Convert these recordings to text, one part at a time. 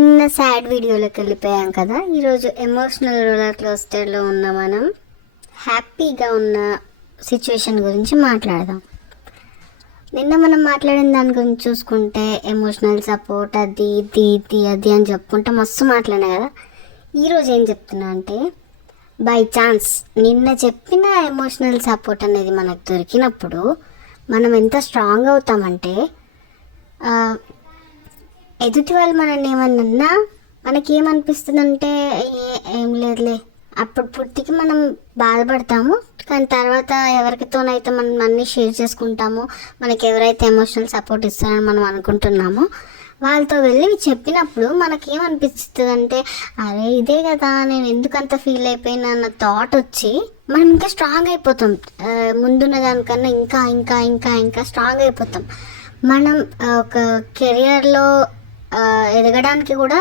నిన్న సాడ్ వీడియోలోకి వెళ్ళిపోయాం కదా. ఈరోజు ఎమోషనల్ రోలర్ కోస్టర్లో ఉన్న మనం హ్యాపీగా ఉన్న సిచ్యువేషన్ గురించి మాట్లాడదాం. నిన్న మనం మాట్లాడిన దాని గురించి చూసుకుంటే ఎమోషనల్ సపోర్ట్ అది ఇది ఇది అది అని చెప్పుకుంటే మస్తు మాట్లాడినా కదా. ఈరోజు ఏం చెప్తున్నా అంటే, బై ఛాన్స్ నిన్న చెప్పిన ఎమోషనల్ సపోర్ట్ అనేది మనకు దొరికినప్పుడు మనం ఎంత స్ట్రాంగ్ అవుతామంటే, ఎదుటి వాళ్ళు మనల్ని ఏమన్నా మనకేమనిపిస్తుంది అంటే ఏం లేదులే, అప్పుడు పూర్తికి మనం బాధపడతాము. కానీ తర్వాత ఎవరితోనైతే మనం అన్నీ షేర్ చేసుకుంటామో, మనకి ఎవరైతే ఎమోషనల్ సపోర్ట్ ఇస్తారని మనం అనుకుంటున్నామో వాళ్ళతో వెళ్ళి చెప్పినప్పుడు మనకేమనిపిస్తుంది అంటే, అరే ఇదే కదా నేను ఎందుకంత ఫీల్ అయిపోయినా అన్న థాట్ వచ్చి మనం ఇంకా స్ట్రాంగ్ అయిపోతాం. ముందున్న దానికన్నా ఇంకా ఇంకా ఇంకా ఇంకా స్ట్రాంగ్ అయిపోతాం. మనం ఒక కెరియర్లో ఎదగడానికి కూడా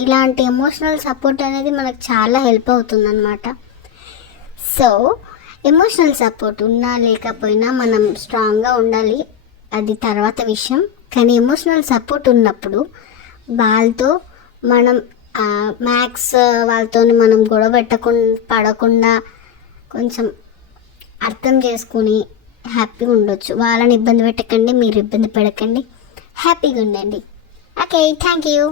ఇలాంటి ఎమోషనల్ సపోర్ట్ అనేది మనకు చాలా హెల్ప్ అవుతుంది అన్నమాట. సో ఎమోషనల్ సపోర్ట్ ఉన్నా లేకపోయినా మనం స్ట్రాంగ్గా ఉండాలి, అది తర్వాత విషయం. కానీ ఎమోషనల్ సపోర్ట్ ఉన్నప్పుడు వాళ్ళతో మనం మ్యాక్స్ వాళ్ళతో మనం గొడవ పడకుండా కొంచెం అర్థం చేసుకుని హ్యాపీగా ఉండొచ్చు. వాళ్ళని ఇబ్బంది పెట్టకండి, మీరు ఇబ్బంది పడకండి, హ్యాపీగా ఉండండి. Okay, thank you.